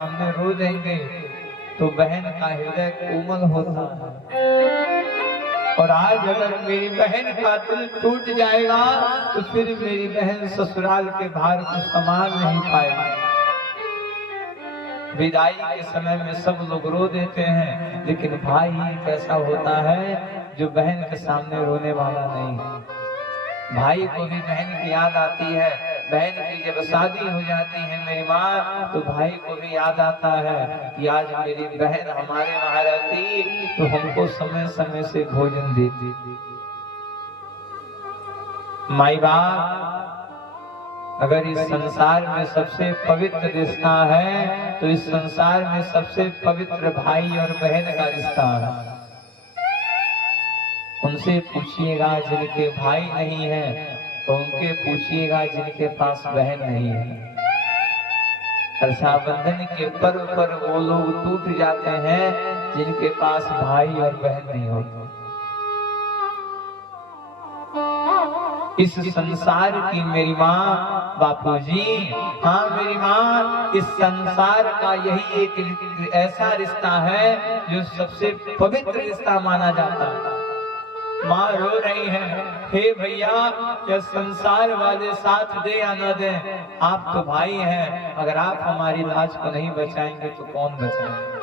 सामने रो देंगे तो बहन का हृदय कोमल होता है। और आज अगर मेरी बहन का दिल टूट जाएगा तो फिर मेरी बहन ससुराल के भार को संभाल नहीं पाएगी। विदाई के समय में सब लोग रो देते हैं, लेकिन भाई एक ऐसा होता है जो बहन के सामने रोने वाला नहीं है। भाई को भी बहन की याद आती है। बहन की जब शादी हो जाती है मेरी माँ, तो भाई को भी याद आता है कि आज मेरी बहन हमारे वहां रहती तो हमको समय समय से भोजन देती। माई बाप अगर इस संसार में सबसे पवित्र रिश्ता है तो इस संसार में सबसे पवित्र भाई और बहन का रिश्ता है। उनसे पूछिएगा जिनके भाई नहीं है, तो उनके पूछिएगा जिनके पास बहन नहीं है। रक्षाबंधन के पर्व पर वो लोग टूट जाते हैं जिनके पास भाई और बहन नहीं होते। इस संसार की मेरी माँ बापूजी, हाँ मेरी माँ, इस संसार का यही एक ऐसा रिश्ता है जो सबसे पवित्र रिश्ता माना जाता है। माँ रो रही है, हे भैया या संसार वाले साथ दे या न दे, आप तो भाई हैं, अगर आप हमारी लाज को नहीं बचाएंगे तो कौन बचाएंगे।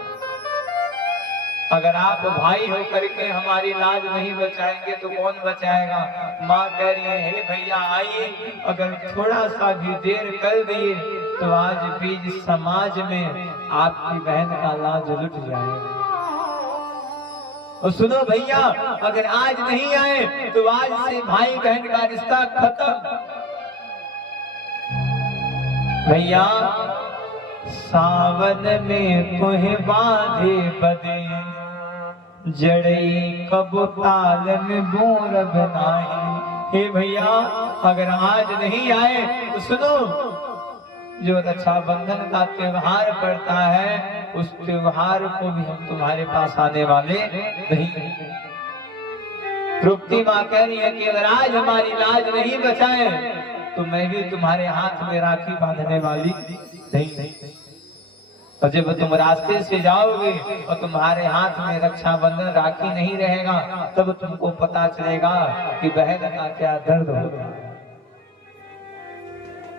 अगर आप भाई हो करके हमारी लाज नहीं बचाएंगे तो कौन बचाएगा। माँ कह रही है, हे भैया आइए, अगर थोड़ा सा भी देर कर दिए तो आज बीच समाज में आपकी बहन का लाज लुट जाएगा। और सुनो भैया, अगर आज नहीं आए तो आज से भाई बहन का रिश्ता खत्म। भैया सावन में कोहे बांधे बदे, जड़ई कब ताल में बोर बनाई। हे भैया अगर आज नहीं आए तो सुनो, जो रक्षाबंधन का त्योहार पड़ता है उस त्योहार को भी हम तुम्हारे पास आने वाले नहीं। तृप्ति माँ कह रही है कि अगर आज हमारी लाज नहीं बचाए तो मैं भी तुम्हारे हाथ में राखी बांधने वाली नहीं। और जब तुम रास्ते से जाओगे और तुम्हारे हाथ में रक्षाबंधन राखी नहीं रहेगा, तब तुमको पता चलेगा कि बहन का क्या दर्द होगा।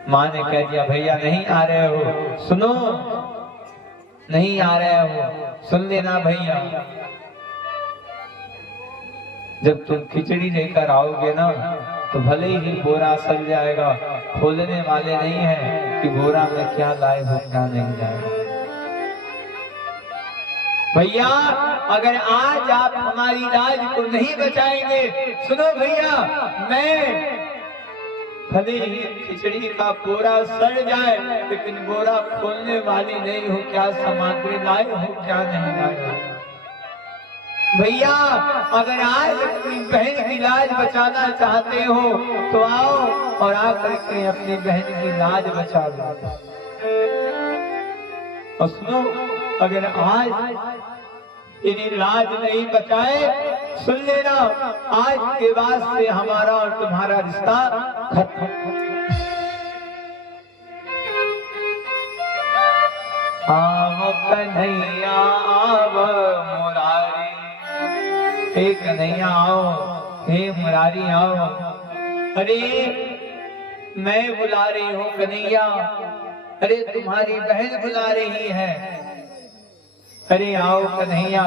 माँ ने कह दिया, भैया नहीं आ रहे हो, सुनो, नहीं आ रहे हो, सुन लेना भैया। जब तुम खिचड़ी लेकर आओगे ना तो भले ही बोरा सज जाएगा, खोलने वाले नहीं है कि बोरा में क्या लाए हो क्या नहीं लाए। भैया अगर आज आप हमारी लाज को नहीं बचाएंगे, सुनो भैया, मैं भले ही खिचड़ी का बोरा सड़ जाए लेकिन बोरा खोलने वाली नहीं हूँ, क्या सामग्री लाए हो क्या नहीं लाए। भैया अगर आज अपनी बहन की लाज बचाना चाहते हो तो आओ और आकर के अपनी बहन की लाज बचा लो। और सुनो, अगर आज यदि लाज नहीं बचाए, सुन लेना, आज के बाद से हमारा और तुम्हारा रिश्ता खत्म। आव कन्हैया आव मुरारी, हे कन्हैया आओ, हे मुरारी आओ। अरे मैं बुला रही हूँ कन्हैया, अरे तुम्हारी बहन बुला रही है, अरे आओ कन्हैया।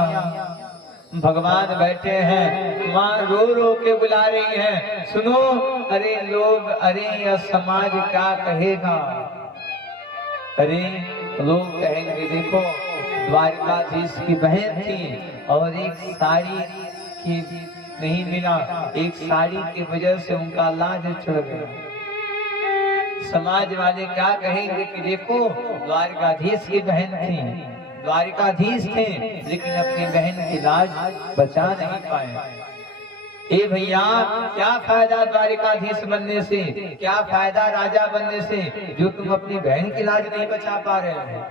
भगवान बैठे हैं, माँ रो रो के बुला रही है, सुनो, अरे लोग, अरे यह समाज क्या कहेगा। अरे लोग कहेंगे देखो द्वारकाधीश की बहन थी और एक साड़ी की नहीं मिला, एक साड़ी की वजह से उनका लाज चढ़ गया। समाज वाले क्या कहेंगे कि देखो द्वारकाधीश की बहन थी, द्वारिकाधीश थे लेकिन अपनी बहन की लाज बचा नहीं पाए। ए भैया क्या फायदा द्वारिकाधीश बनने से, क्या फायदा राजा बनने से जो तुम अपनी बहन की लाज नहीं बचा पा रहे हो।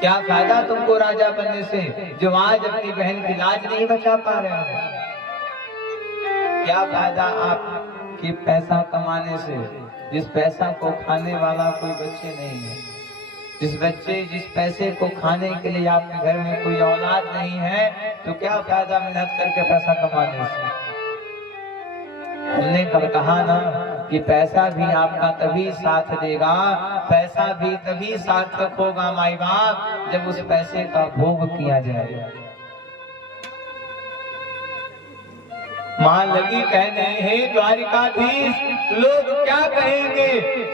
क्या फायदा तुमको राजा बनने से जो आज अपनी बहन की लाज नहीं बचा पा रहे हो। क्या फायदा आपकी पैसा कमाने से जिस पैसा को खाने वाला कोई बच्चे नहीं है। जिस बच्चे जिस पैसे को खाने के लिए आपके घर में कोई औलाद नहीं है तो क्या फायदा मेहनत करके पैसा कमाने से। हमने कल कहा ना कि पैसा भी आपका तभी साथ देगा, पैसा भी तभी सार्थक होगा माई बाप जब उस पैसे का भोग किया जाए। मां लगी कहने हे द्वारिकाधीश लोग क्या कहेंगे,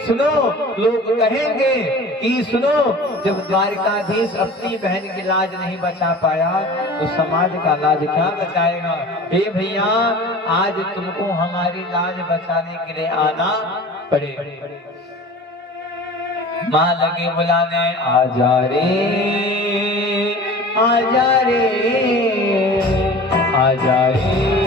सुनो लोग कहेंगे कि सुनो जब द्वारिकाधीश अपनी बहन की लाज नहीं बचा पाया तो समाज का लाज क्या बचाएगा। हे भैया आज तुमको हमारी लाज बचाने के लिए आना पड़े। मां लगी बुलाने आजा रे आजा रे आजा रे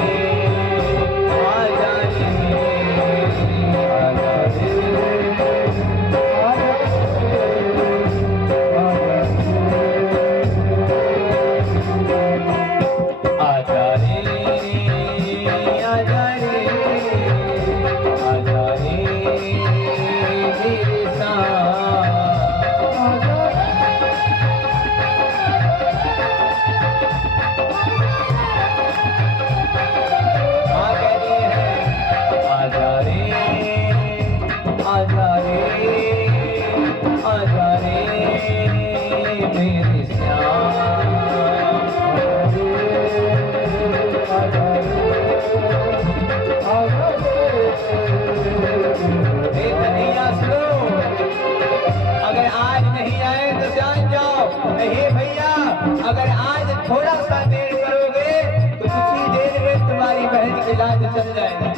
अगर आज थोड़ा सा देर करोगे तो कुछ ही देर में तुम्हारी बहन की लाज चल जाएगी।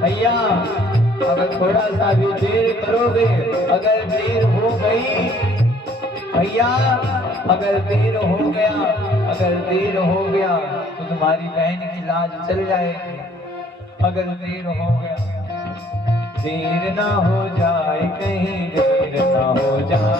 भैया अगर थोड़ा सा भी देर करोगे, अगर देर हो गई भैया अगर देर हो गया, अगर देर हो गया तो तुम्हारी बहन की लाज चल जाएगी। अगर देर हो गया, देर ना हो जाए कहीं देर ना हो जाए,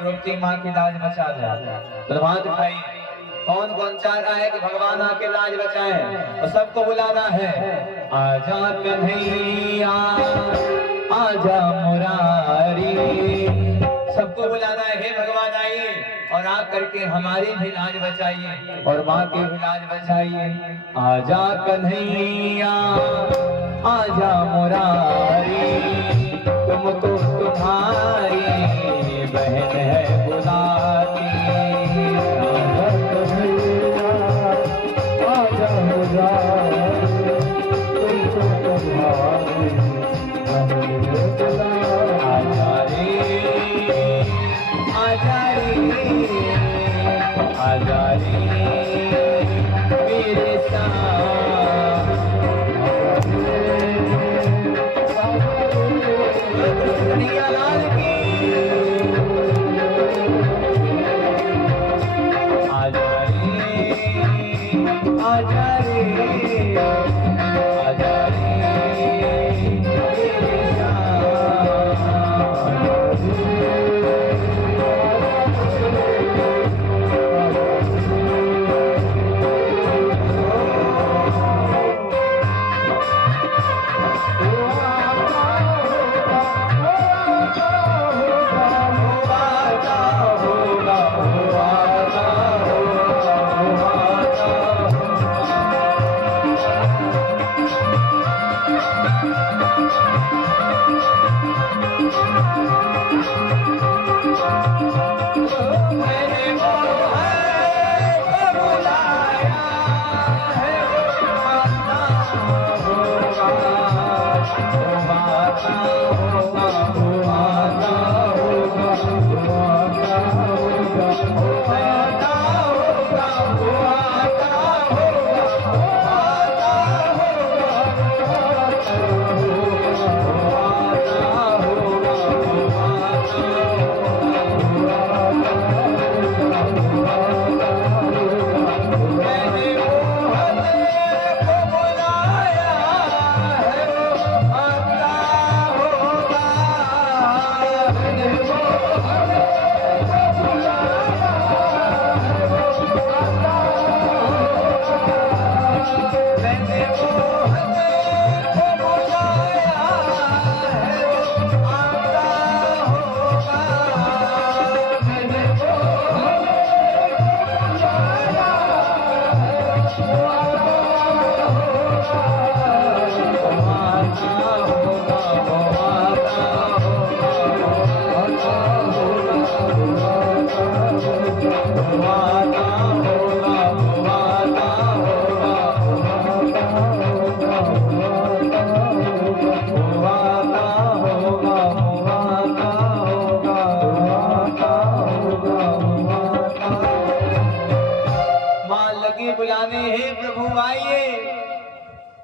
द्रौपदी माँ की लाज बचा दे। प्रभात दिखाइए कौन कौन चाह रहा है कि भगवान आके लाज बचाए। और सबको बुलाना है आजा कन्हैया आजा मुरारी, सबको बुलाना है हे भगवान आइए और आ करके हमारी भी लाज बचाइए और माँ की भी लाज बचाइए। आजा कन्हैया आजा मुरारी तुमको तुम्हारी बहन है बुलाती। आजा मुरारी तुमको तुम्हारी बहन है बुलाती। आजा रे आजा रे आजा रे मेरे साथ कन्हैया लाल की। आजा रे आजा रे आजा रे मेरे साथ।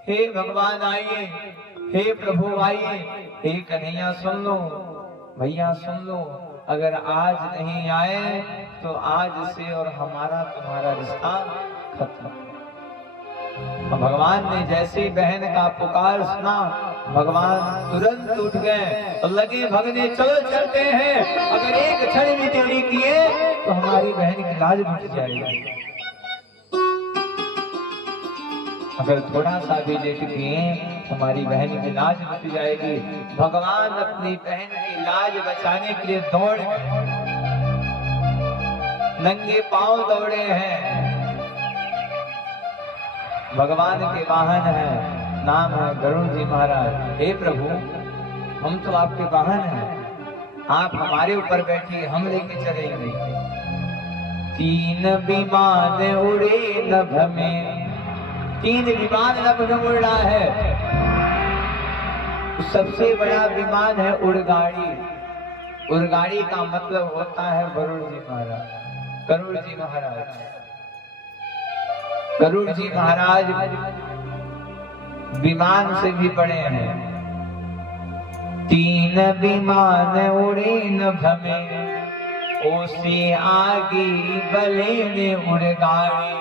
हे भगवान आइए, हे प्रभु आइए, हे कन्हैया सुन लो, भैया सुन लो, अगर आज नहीं आए तो आज से और हमारा तुम्हारा रिश्ता खत्म। भगवान ने जैसे बहन का पुकार सुना, भगवान तुरंत उठ गए और लगे भगने, चलो चलते हैं, अगर एक क्षण भी देरी किए तो हमारी बहन की लाज मिट जाएगी, अगर थोड़ा सा भी लेट किए हमारी बहन की लाज मिट जाएगी। भगवान अपनी बहन की लाज बचाने के लिए दौड़ गए, नंगे पांव दौड़े हैं। भगवान के वाहन है, नाम है गरुड़ जी महाराज। हे प्रभु, हम तो आपके वाहन हैं, आप हमारे ऊपर बैठिए, हम लेके चलेंगे। 3 विमान उड़े नभ में, 3 विमान नभ में उड़ रहा है। सबसे बड़ा विमान है उड़गाड़ी। उड़गाड़ी का मतलब होता है गरुड़ जी महाराज। गरुड़ जी महाराज, गरुड़ जी महाराज विमान से भी बड़े हैं। 3 विमान उड़े नभ में, ओसे आगे बले ने उड़गाड़ी।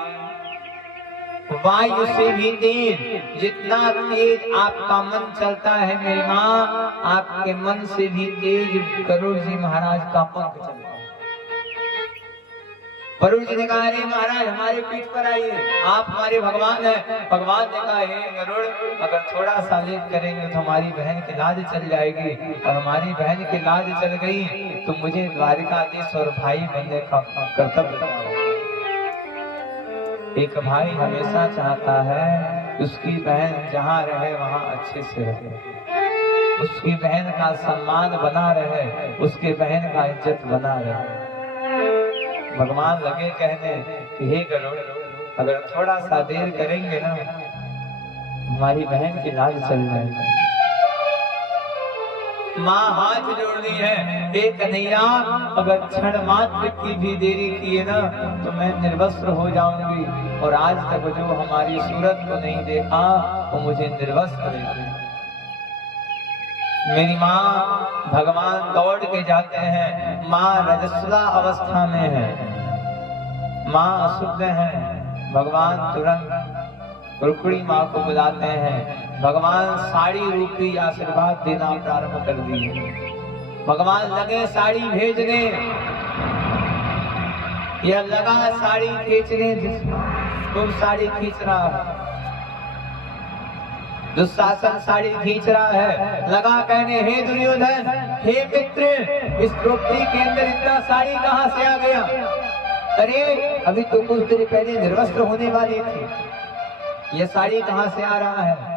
वायु से भी तेज, जितना तेज आपका मन चलता है मेरी माँ, आपके मन से भी तेज गरुड़ जी महाराज का पंख चलता है। गरुड़ जी ने कहा, अरे महाराज हमारे पीठ पर आइए, आप हमारे भगवान हैं। भगवान ने कहा, हे गरुड़, अगर थोड़ा सा लेट करेंगे तो हमारी बहन की लाज चल जाएगी, और हमारी बहन की लाज चल गई तो मुझे द्वारिकाधीश और भाई बनने का कर्तव्य। एक भाई हमेशा चाहता है उसकी बहन जहाँ रहे वहाँ अच्छे से रहे, उसकी बहन का सम्मान बना रहे, उसके बहन का इज्जत बना रहे। भगवान लगे कहने कि हे गरुड़, अगर थोड़ा सा देर करेंगे ना हमारी बहन की लाज चल जाएगी। माँ हाथ जोड़ दी है, हे कन्हैया, अगर क्षण मात्र की भी देरी किए ना तो मैं निर्वस्त्र हो जाऊंगी, और आज तक जो हमारी सूरत को नहीं देखा वो मुझे निर्वस्त्र देखे। मेरी माँ, भगवान दौड़ के जाते हैं। माँ रजस्वला अवस्था में है, माँ अशुद्ध है। भगवान तुरंत रुक्मिणी माँ को बुलाते हैं। भगवान साड़ी रूपी आशीर्वाद देना प्रारंभ कर दिए। भगवान लगे साड़ी भेजने, यह लगा साड़ी खींचने, तुम साड़ी खींच रहा है, दुशासन साड़ी खींच रहा है, लगा कहने, हे दुर्योधन, हे मित्र, इस द्रौपदी के अंदर इतना साड़ी कहाँ से आ गया? अरे अभी तो कुछ देर पहले निर्वस्त्र होने वाली थी, यह साड़ी कहाँ से आ रहा है?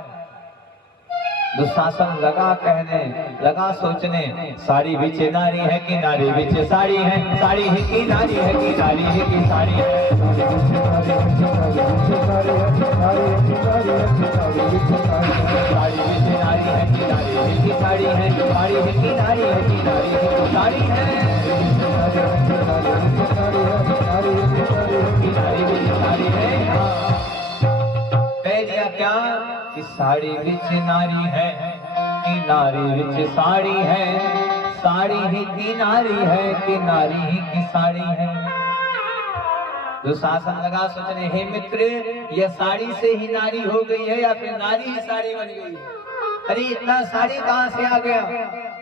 दुशासन लगा कहने, लगा सोचने, साड़ी बिचे नारी है कि नारी बिचे साड़ी है, साड़ी है कि नारी है कि नारी है कि साड़ी है, साड़ी बिचे नारी है कि नारी है कि साड़ी है, साड़ी है कि नारी है कि नारी है कि साड़ी है, कि नारी बिचे साड़ी है। कह दिया क्या कि साड़ी बिच नारी है कि नारी बिच साड़ी है, साड़ी ही की नारी है कि नारी ही की साड़ी है। दुशासन लगा सोचने, हे मित्र, यह साड़ी से ही नारी हो गई है या फिर नारी ही साड़ी बन गई है? अरे इतना साड़ी कहाँ से आ गया?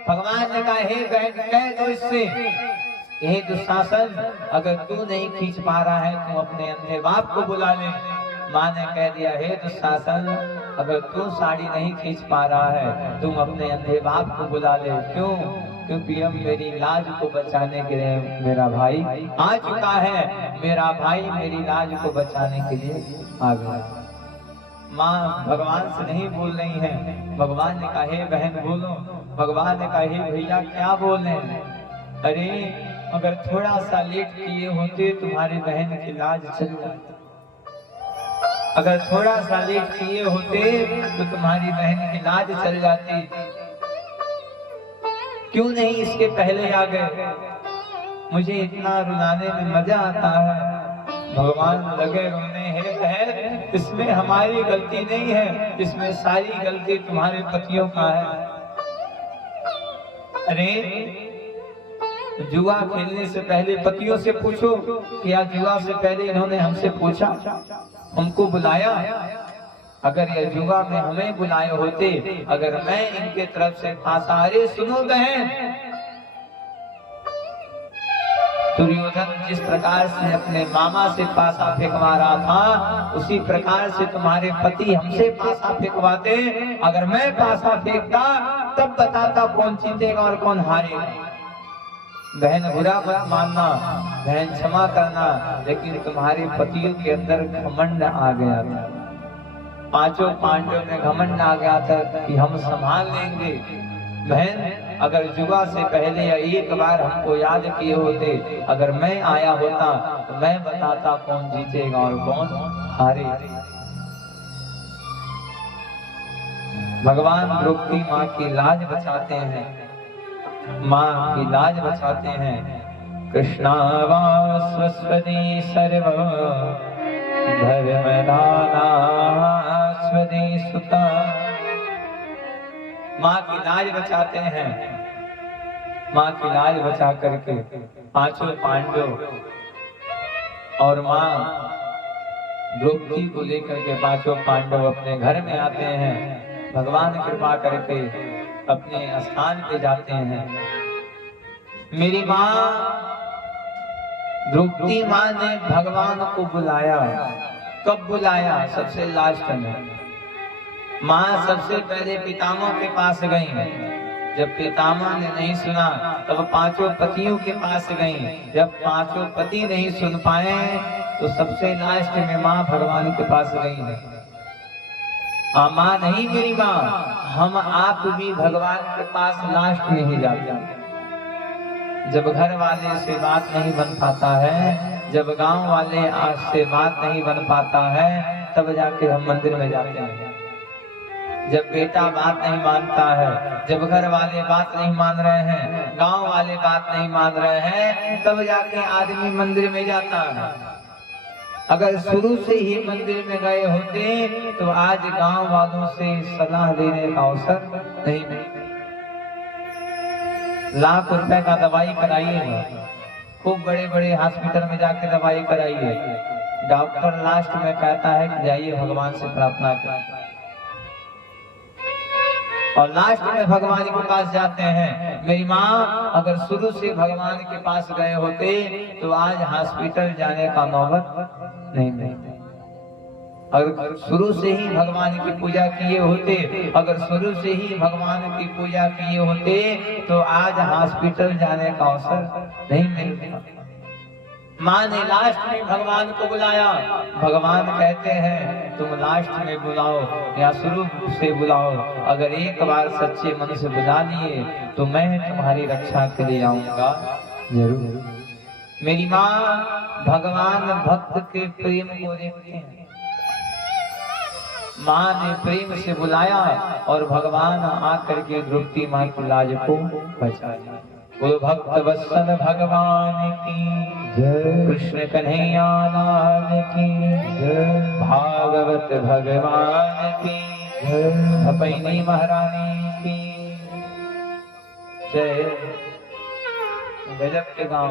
भगवान ने कहा, हे बहन, कह दो इससे, हे दुशासन, अगर तू नहीं खींच पा रहा है तू अपने अंधे बाप को बुला ले। माँ ने कह दिया, हे दुशासन, अगर तू साड़ी नहीं खींच पा रहा है तुम अपने अंधे बाप को बुला ले। क्यों? क्योंकि अब मेरी लाज को बचाने के लिए मेरा भाई आ चुका है, मेरा भाई मेरी लाज को बचाने के लिए आ गया। माँ भगवान से नहीं बोल रही है। भगवान ने कहा, हे बहन बोलो। भगवान ने कहा, हे भैया क्या बोल रहे हैं? अरे अगर थोड़ा सा लेट किए होते तुम्हारी बहन की लाज चल जाती, अगर थोड़ा सा लेट किए होते तो तुम्हारी बहन की लाज चल जाती। क्यों नहीं इसके पहले आ गए? मुझे इतना रुलाने में मजा आता है। भगवान लगे रोने, हे बहन इसमें हमारी गलती नहीं है, इसमें सारी गलती तुम्हारे पतियों का है। अरे जुआ खेलने से पहले पतियों से पूछो, क्या जुआ से पहले इन्होंने हमसे पूछा, हमको बुलाया? अगर ये जुआ में हमें बुलाए होते, अगर मैं इनके तरफ से फांसा, अरे सुनो बहन, दुर्योधन जिस प्रकार से अपने मामा से पासा फेंकवा रहा था, उसी प्रकार से तुम्हारे पति हमसे पासा फेंकवाते। अगर मैं पासा फेंकता तब बताता कौन जीतेगा और कौन हारेगा। बहन बुरा मत मानना, बहन क्षमा करना, लेकिन तुम्हारे पतियों के अंदर घमंड आ गया था। पांचों पांडवों में घमंड आ गया था कि हम संभाल लेंगे। बहन अगर जुआ से पहले या एक बार हमको याद किए होते, अगर मैं आया होता तो मैं बताता कौन जीतेगा और कौन हारेगा। भगवान द्रौपदी माँ की लाज बचाते हैं, माँ की लाज बचाते हैं। कृष्णावा स्वस्वती सर्व धर्मदाना स्वदी सुता। माँ की लाज बचाते हैं, माँ की लाज बचा करके पांचों पांडव और माँ द्रौपदी को लेकर के पांचों पांडव अपने घर में आते हैं। भगवान कृपा करके अपने स्थान पे जाते हैं। मेरी माँ द्रौपदी माँ ने भगवान को बुलाया। कब बुलाया? सबसे लास्ट में। माँ सबसे पहले पितामह के पास गई। जब पितामह ने नहीं सुना तब पांचों पतियों के पास गई। जब पांचों पति नहीं सुन पाए तो सबसे लास्ट में माँ भगवान के पास गई। माँ नहीं मेरी माँ, हम आप भी भगवान के पास लास्ट में ही जाते हैं। जब घर वाले से बात नहीं बन पाता है, जब गांव वाले आज से बात नहीं बन पाता है, तब जाके हम मंदिर में जाते हैं। जब बेटा बात नहीं मानता है, जब घर वाले बात नहीं मान रहे हैं, गांव वाले बात नहीं मान रहे हैं, तब जाके आदमी मंदिर में जाता है। अगर शुरू से ही मंदिर में गए होते तो आज गांव वालों से सलाह लेने का अवसर नहीं मिलता। लाख रुपए का दवाई कराइए, खूब बड़े बड़े हॉस्पिटल में जाके दवाई कराइए, डॉक्टर लास्ट में कहता है कि जाइए भगवान से प्रार्थना करें, और लास्ट में भगवान के पास जाते हैं। मेरी माँ अगर शुरू से भगवान के पास गए होते तो आज हॉस्पिटल जाने का नौबत नहीं मिलती। अगर शुरू से ही भगवान की पूजा किए होते, अगर शुरू से ही भगवान की पूजा किए होते तो आज हॉस्पिटल जाने का अवसर नहीं मिलता। माँ ने लास्ट में भगवान को बुलाया। भगवान कहते हैं तुम लास्ट में बुलाओ या शुरू से बुलाओ, अगर एक बार सच्चे मन से बुला लिए तो मैं तुम्हारी रक्षा के लिए आऊंगा जरूर। मेरी माँ भगवान भक्त के प्रेम को देखते हैं। माँ ने प्रेम से बुलाया और भगवान आकर के द्रौपदी माँ की लाज को बचा लिया। बोलो भक्त वत्सल भगवान की जय, कृष्ण कन्हैया लाल की जय, भागवत भगवान की जय, धपैनी महारानी की जय। गजब के गाँव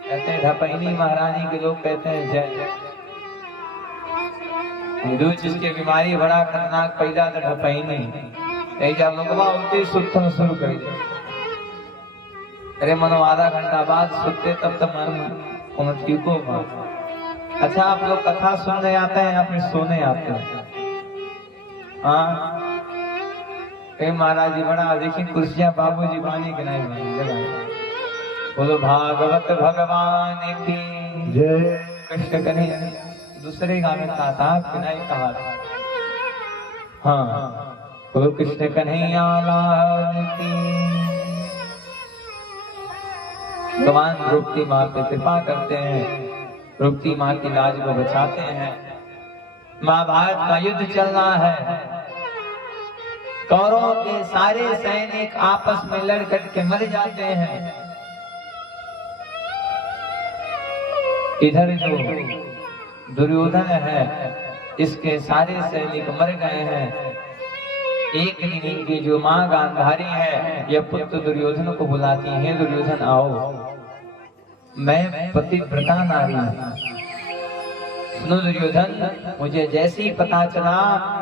कहते हैं ढपैनी महारानी के लोग कहते हैं जय। हिंदू जिसके बीमारी बड़ा खतरनाक पैदा तो ढपैनी जब लोगवा होते सुतन शुरू कर दे। अरे मनो आधा घंटा बाद सुनते तब तक मन ठीक होगा। अच्छा आप लोग कथा सुनने आते हैं या फिर सोने आते हैं? हाँ महाराज जी बड़ा देखिए कुर्सियां बाबूजी बानी के नहीं बनी जगह। बोलो भागवत भगवान की जय, कृष्ण कन्हैया। दूसरे गाने का था नहीं कहा था। हाँ बोलो कृष्ण कन्हैया लाल की। भगवान द्रौपदी माँ पे कृपा करते हैं, द्रौपदी माँ की लाज को बचाते हैं। महाभारत का युद्ध चल रहा है, कौरवों के सारे सैनिक आपस में लड़ के मर जाते हैं। इधर जो दुर्योधन है, इसके सारे सैनिक मर गए हैं। एक दिन इनकी जो माँ गांधारी है, यह पुत्र दुर्योधन को बुलाती है, दुर्योधन आओ, मैं पतिव्रता नारी हूं। सुनो दुर्योधन, मुझे जैसे ही पता चला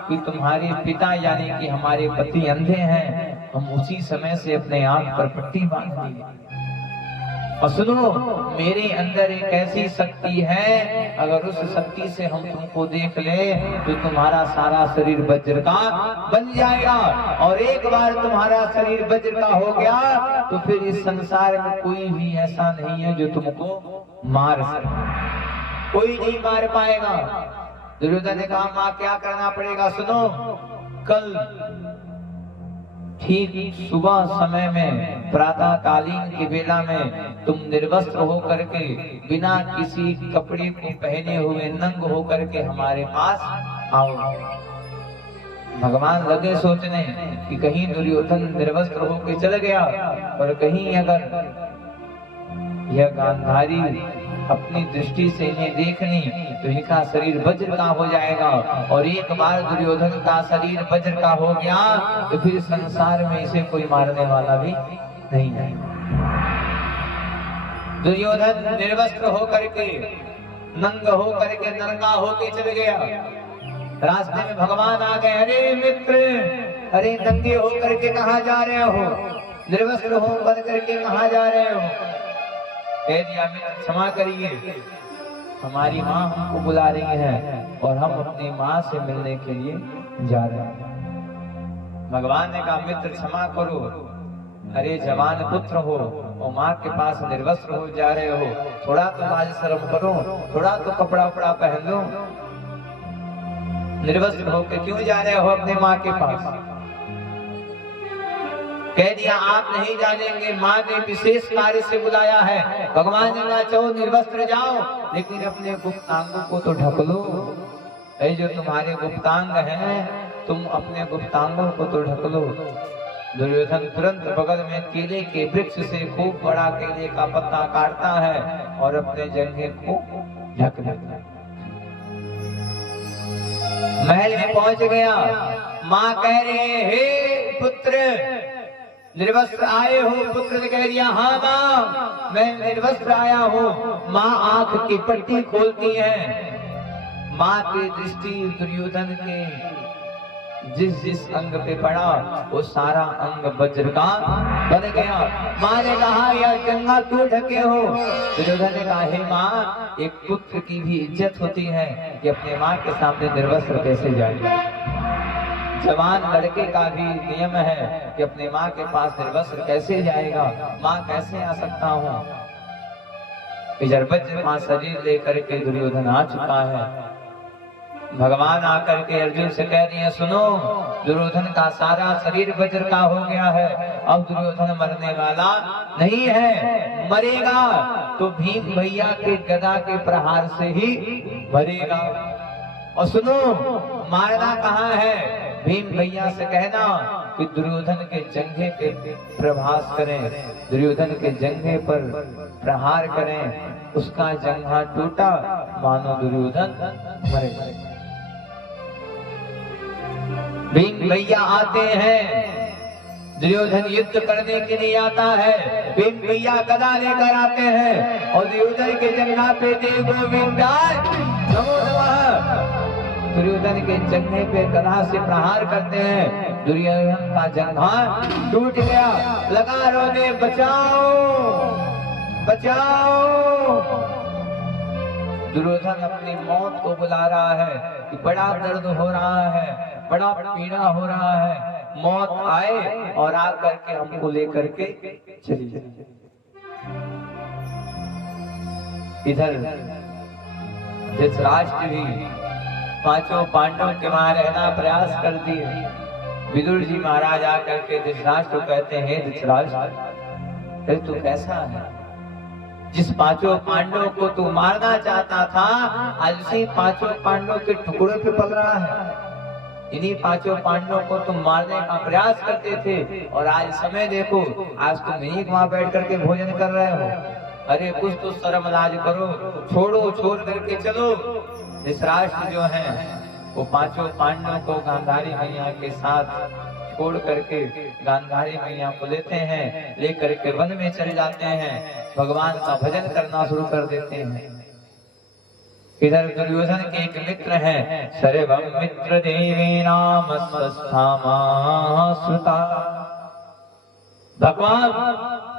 कि तुम्हारे पिता यानी कि हमारे पति अंधे हैं, हम उसी समय से अपने आंख पर पट्टी बांध दी। और सुनो, मेरे अंदर एक ऐसी शक्ति है, अगर उस शक्ति से हम तुमको देख ले तो तुम्हारा सारा शरीर वज्र का बन जाएगा, और एक बार तुम्हारा शरीर वज्र का हो गया तो फिर इस संसार में कोई भी ऐसा नहीं है जो तुमको मार सके, कोई नहीं मार पाएगा। दुर्योधन ने कहा, माँ क्या करना पड़ेगा? सुनो, कल ठीक सुबह समय में प्रातः कालीन की बेला में तुम निर्वस्त्र होकर के, बिना किसी कपड़े को पहने हुए नंग होकर के हमारे पास आओ। भगवान लगे सोचने कि कहीं दुर्योधन निर्वस्त्र होकर चल गया और कहीं अगर यह गांधारी अपनी दृष्टि से इन्हें देखनी तो इनका शरीर वज्र का हो जाएगा, और एक बार दुर्योधन का शरीर वज्र का हो गया तो फिर संसार में इसे कोई मारने वाला भी नहीं है। दुर्योधन निर्वस्त्र होकर के, नंग होकर के, नंगा होके चल गया। रास्ते में भगवान आ गए, अरे मित्र, अरे नंगे होकर के कहाँ जा रहे हो? निर्वस्त्र होकर के कहाँ जा रहे हो? कह दिया, मित्र क्षमा करिए, हमारी माँ हमको बुला रही है और हम अपनी माँ से मिलने के लिए जा रहे हैं। भगवान ने कहा, मित्र क्षमा करो, अरे जवान पुत्र हो और माँ के पास निर्वस्त्र हो जा रहे हो, थोड़ा तो आज शर्म करो, थोड़ा तो कपड़ा उपड़ा पहन लो। निर्वस्त्र होकर क्यों जा रहे हो अपने माँ के पास? कह दिया, आप नहीं जानेंगे, माँ ने विशेष कार्य से बुलाया है। भगवान ने कहा, चाहो निर्वस्त्र जाओ, लेकिन अपने गुप्तांगों को तो ढक लो। ये जो तुम्हारे गुप्तांग हैं, तुम अपने गुप्तांगों को तो ढक लो। दुर्योधन तुरंत बगल में केले के वृक्ष से खूब बड़ा केले का पत्ता काटता है और अपने जंघे को ढक देता है। महल में पहुंच गया, माँ कह रहे, हे पुत्र, निर्वस्त्र आए हो? पुत्र ने कह दिया, हाँ माँ, मैं निर्वस्त्र आया हूँ। माँ आंख की पट्टी खोलती है। माँ की दृष्टि दुर्योधन के जिस अंग पे पड़ा वो सारा अंग वज्र का बन गया। माँ ने कहा, यह जंगा क्यों ढके हो? दुर्योधन ने कहा, हे माँ, एक पुत्र की भी इज्जत होती है कि अपने माँ के सामने निर्वस्त्र कैसे जाए। जवान लड़के का भी नियम है कि अपने माँ के पास निर्वस्त्र कैसे जाएगा, माँ कैसे आ सकता हूँ। इधर वज्र माँ शरीर लेकर के दुर्योधन आ चुका है। भगवान आकर के अर्जुन से कह रही है, सुनो, दुर्योधन का सारा शरीर वज्र का हो गया है, अब दुर्योधन मरने वाला नहीं है, मरेगा तो भीम भैया के गदा के प्रहार से ही मरेगा। और सुनो, मारना कहाँ है? भीम भैया से कहना कि दुर्योधन के जंघे पे प्रभास करें, दुर्योधन के जंघे पर प्रहार करें, उसका जंघा टूटा मानो दुर्योधन मरे। भीम भैया आते हैं, दुर्योधन युद्ध करने के लिए आता है। भीम भैया गदा लेकर आते हैं और दुर्योधन के जंघा पे देव गोविंदाय नमो नमः, दुर्योधन के जंघे पे गदा से प्रहार करते हैं। दुर्योधन का जंघा टूट गया। लगा रोने, बचाओ बचाओ। दुर्योधन अपनी मौत को बुला रहा है कि बड़ा दर्द हो रहा है, बड़ा पीड़ा हो रहा है, मौत आए और आकर के हमको लेकर के चली जाए। इधर धृतराष्ट्र भी पांचों पांडवों के वहां रहना प्रयास कर दिए। विदुर जी महाराज आकर के धृतराष्ट्र को कहते हैं, धृतराष्ट्र तू कैसा है? जिस पांचों पांडवों को तू मारना चाहता था, आज उसी पांचों पांडवों के टुकड़ों पे पल रहा है। इन्हीं पांचों पांडवों को तुम मारने का प्रयास करते थे और आज समय देखो, आज तुम यहीं वहां बैठ करके भोजन कर रहे हो। अरे कुछ तो शर्म लाज करो, छोड़ो, छोड़ करके चलो। धृतराष्ट्र जो है वो पांचों पांडवों को गांधारी मैया के साथ छोड़ करके गांधारी मैया को लेते हैं, लेकर के वन में चले जाते हैं, भगवान का भजन करना शुरू कर देते हैं। इधर दुर्योधन के एक मित्र हैं, सर्वं मित्र देवीनाम स्वस्थामा सुता। भगवान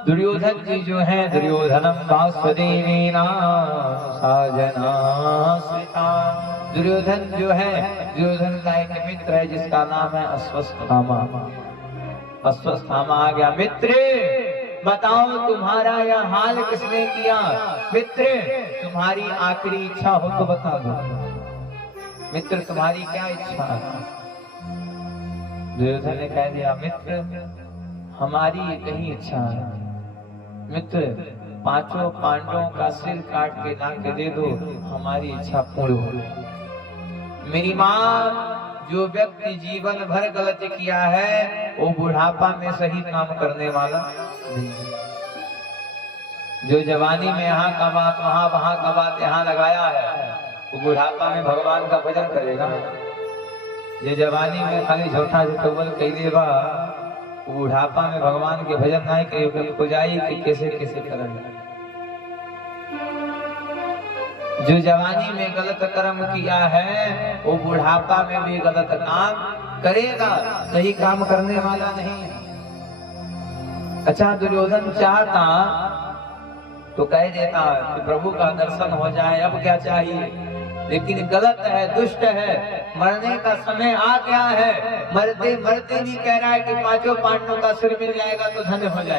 दुर्योधन जी जो है, दुर्योधनम वासुदेवीनाम साजना सुता। दुर्योधन जो है, दुर्योधन का एक मित्र है जिसका नाम है अश्वत्थामा। अश्वत्थामा आ गया, मित्र बताओ तुम्हारा यह हाल किसने किया? मित्र तुम्हारी आखिरी इच्छा हो तो बता दो। मित्र तुम्हारी क्या इच्छा है? दुर्योधन ने कह दिया, मित्र हमारी एक ही इच्छा है, मित्र पांचों पांडवों का सिर काट के ला के दे दो, हमारी इच्छा पूर्ण हो। मेरी माँ, जो व्यक्ति जीवन भर गलती किया है वो बुढ़ापा में सही काम करने वाला नहीं। जो जवानी में यहाँ का बात वहाँ, वहाँ का बात यहाँ लगाया है, वो बुढ़ापा में भगवान का भजन करेगा। जो जवानी में खाली झूठा झूठा कही देगा, बुढ़ापा में भगवान के भजन नहीं करे, पुजाई कि कैसे कैसे करेगा। जो जवानी में गलत कर्म किया है वो बुढ़ापा में भी गलत काम करेगा, सही काम करने वाला नहीं। अच्छा, दुर्योधन चाहता तो कह देता कि प्रभु का दर्शन हो जाए, अब क्या चाहिए, लेकिन गलत है, दुष्ट है, मरने का समय आ गया है, मरते मरते नहीं कह रहा है कि पांचों पांडवों का सिर मिल जाएगा तो धन्य हो जाए।